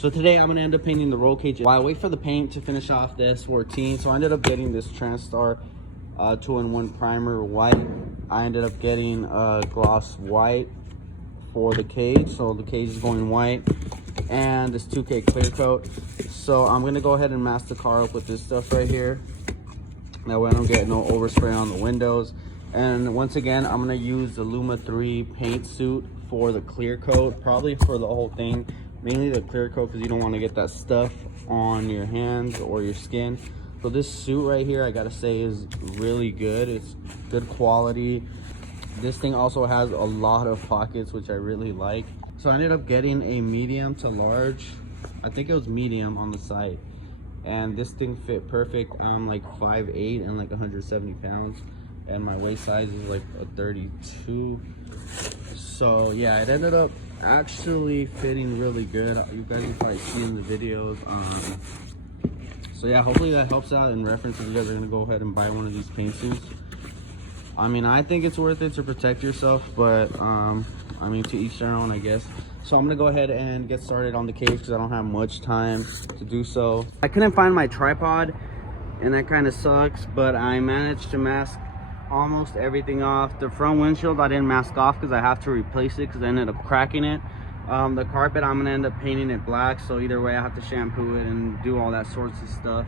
So today I'm gonna end up painting the roll cage while I wait for the paint to finish off the S14. So I ended up getting this TransStar 2-in-1 primer white. I ended up getting gloss white for the cage, so the cage is going white, and this 2K clear coat. So I'm gonna go ahead and mask the car up with this stuff right here. That way I don't get no overspray on the windows. And once again, I'm gonna use the Luma 3 paint suit for the clear coat, probably for the whole thing, mainly the clear coat because you don't want to get that stuff on your hands or your skin. So this suit right here, I gotta say, is really good. It's good quality. This thing also has a lot of pockets, which I really like. So I ended up getting a medium to large. I think it was medium on the site, and this thing fit perfect. I'm like 5'8" and like 170 pounds, and my waist size is like a 32. So yeah, it ended up actually fitting really good. You guys will probably see in the videos. So yeah, hopefully that helps out in reference if you guys are gonna go ahead and buy one of these paint suits. I mean, I think it's worth it to protect yourself, but I mean, to each their own, I guess. So I'm gonna go ahead and get started on the cage because I don't have much time to do so. I couldn't find my tripod, and that kind of sucks, but I managed to mask almost everything off. The front windshield I didn't mask off because I have to replace it because I ended up cracking it. The carpet, I'm gonna end up painting it black, so either way I have to shampoo it and do all that sorts of stuff.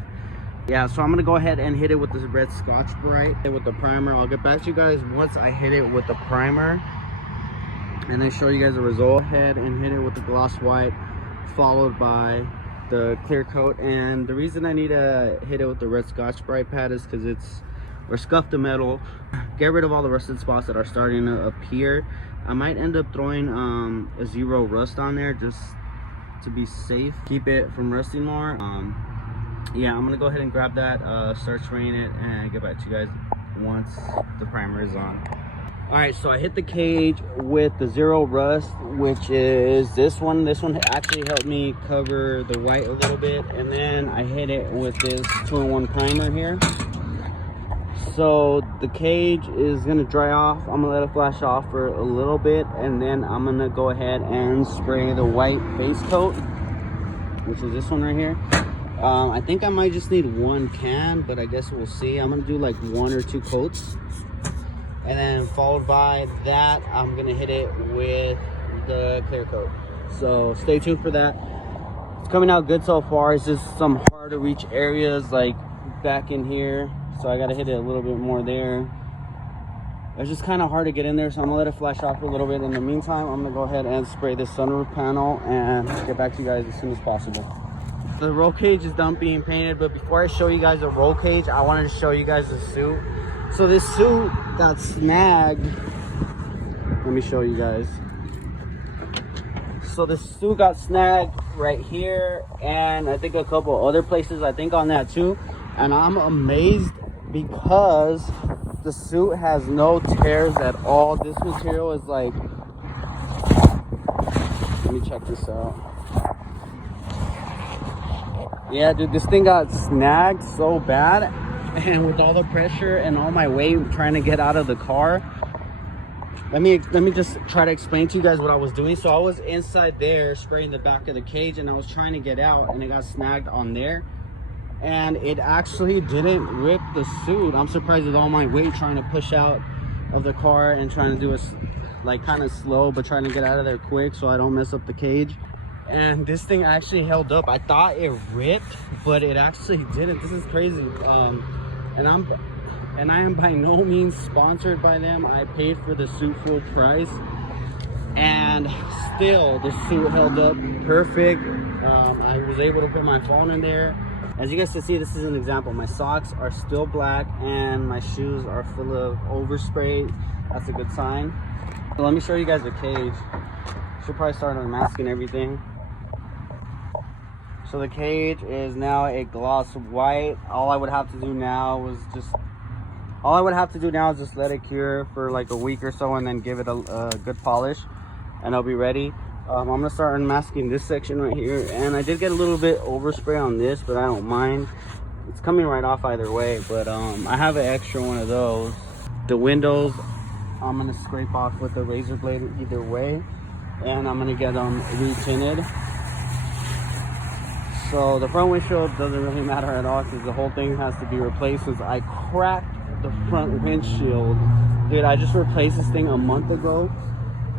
Yeah, so I'm gonna go ahead and hit it with this red Scotch-Brite with the primer. I'll get back to you guys once I hit it with the primer and then show you guys the result. Go ahead and hit it with the gloss white followed by the clear coat. And the reason I need to hit it with the red Scotch-Brite pad is because it's or scuff the metal, get rid of all the rusted spots that are starting to appear. I might end up throwing a 0 rust on there just to be safe, keep it from rusting more. Yeah, I'm gonna go ahead and grab that, start spraying it, and get back to you guys once the primer is on. All right, so I hit the cage with the 0 rust, which is this one. This one actually helped me cover the white a little bit, and then I hit it with this 2-in-1 primer here. So the cage is gonna dry off. I'm gonna let it flash off for a little bit, and then I'm gonna go ahead and spray the white base coat, which is this one right here. I think I might just need 1 can, but I guess we'll see. I'm gonna do like 1 or 2 coats, and then followed by that I'm gonna hit it with the clear coat. So stay tuned for that. It's coming out good so far. It's just some hard to reach areas like back in here, so I gotta hit it a little bit more there. It's just kind of hard to get in there, so I'm gonna let it flash off for a little bit. In the meantime, I'm gonna go ahead and spray this sunroof panel and get back to you guys as soon as possible. The roll cage is done being painted, but before I show you guys the roll cage, I wanted to show you guys the suit. So this suit got snagged. Let me show you guys. So this suit got snagged right here, and I think a couple other places, I think on that too. And I'm amazed because the suit has no tears at all. This material is like, let me check this out. Yeah, dude, this thing got snagged so bad, and with all the pressure and all my weight trying to get out of the car. Let me just try to explain to you guys what I was doing. So I was inside there spraying the back of the cage, and I was trying to get out, and it got snagged on there, and it actually didn't rip the suit. I'm surprised with all my weight trying to push out of the car and trying to do it like kind of slow, but trying to get out of there quick so I don't mess up the cage. And this thing actually held up. I thought it ripped, but it actually didn't. This is crazy. And I am by no means sponsored by them. I paid for the suit full price, and still the suit held up perfect. I was able to put my phone in there. As you guys can see, this is an example. My socks are still black, and my shoes are full of overspray. That's a good sign. So let me show you guys the cage. Should probably start unmasking everything. So the cage is now a gloss white. All I would have to do now is just let it cure for like a week or so, and then give it a good polish, and I'll be ready. I'm gonna start unmasking this section right here, and I did get a little bit overspray on this, but I don't mind. It's coming right off either way, but I have an extra one of those. The windows, I'm gonna scrape off with a razor blade either way, and I'm gonna get them re-tinted. So the front windshield doesn't really matter at all because the whole thing has to be replaced since I cracked the front windshield. Dude, I just replaced this thing a month ago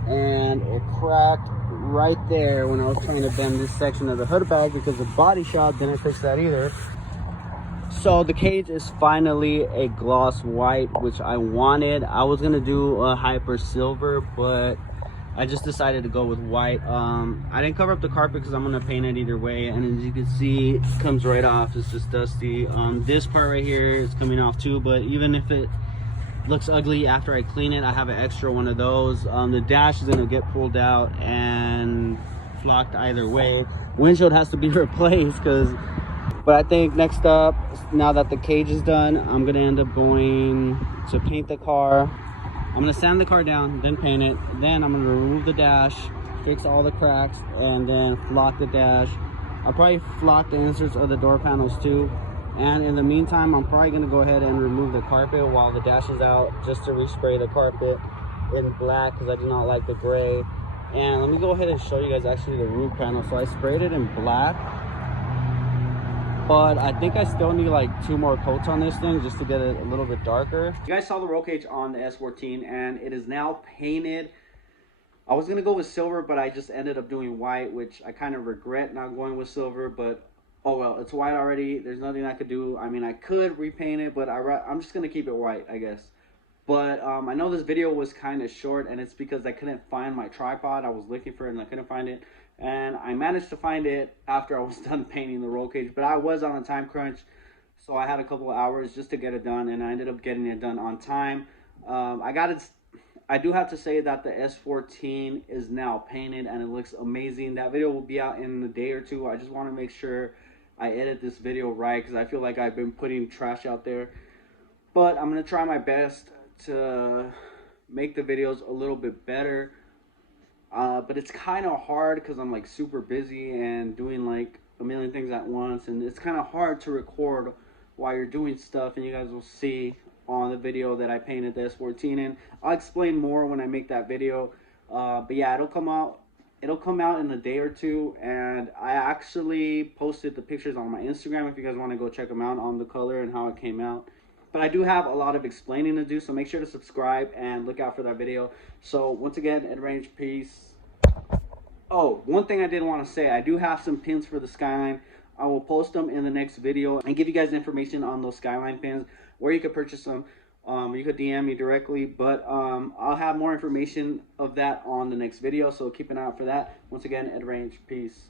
and it cracked right there when I was trying to bend this section of the hood bag because the body shop didn't fix that either. So the cage is finally a gloss white, which I wanted. I was gonna do a hyper silver, but I just decided to go with white. I didn't cover up the carpet because I'm gonna paint it either way, and as you can see, it comes right off. It's just dusty. This part right here is coming off too, but even if it looks ugly after I clean it, I have an extra one of those. The dash is gonna get pulled out and flocked either way. Windshield has to be replaced but I think next up, now that the cage is done, I'm gonna end up going to paint the car. I'm gonna sand the car down, then paint it. Then I'm gonna remove the dash, fix all the cracks, and then flock the dash. I'll probably flock the inserts of the door panels too. And in the meantime, I'm probably gonna go ahead and remove the carpet while the dash is out, just to respray the carpet in black because I do not like the gray. And let me go ahead and show you guys actually the roof panel. So I sprayed it in black, but I think I still need like 2 more coats on this thing just to get it a little bit darker. You guys saw the roll cage on the S14 and it is now painted. I was gonna go with silver, but I just ended up doing white, which I kind of regret not going with silver, but oh well, it's white already. There's nothing I could do. I mean, I could repaint it, but I'm just gonna keep it white, I guess. But I know this video was kind of short, and it's because I couldn't find my tripod. I was looking for it and I couldn't find it. And I managed to find it after I was done painting the roll cage, but I was on a time crunch, so I had a couple of hours just to get it done, and I ended up getting it done on time. I do have to say that the S14 is now painted and it looks amazing. That video will be out in a day or two. I just want to make sure I edit this video right because I feel like I've been putting trash out there. But I'm going to try my best to make the videos a little bit better. But it's kind of hard because I'm like super busy and doing like a million things at once, and it's kind of hard to record while you're doing stuff, and you guys will see on the video that I painted the S14 in. I'll explain more when I make that video, but yeah, it'll come out in a day or two, and I actually posted the pictures on my Instagram if you guys want to go check them out on the color and how it came out. But I do have a lot of explaining to do, so make sure to subscribe and look out for that video. So once again, Ed Range, peace. Oh, one thing I did want to say, I do have some pins for the Skyline. I will post them in the next video and give you guys information on those Skyline pins, where you could purchase them. You could DM me directly, but I'll have more information of that on the next video, so keep an eye out for that. Once again, Ed Range, peace.